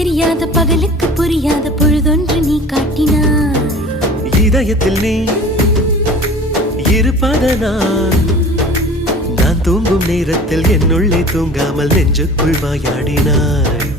தெரியாத பகலுக்கு புரியாத பொழுதொன்று நீ காட்டினாய். இதயத்தில் நீ இருப்பதனால் நான் தூங்கும் நேரத்தில் என்னுள்ளே தூங்காமல் நெஞ்சுக்குள் வாயாடினாய்.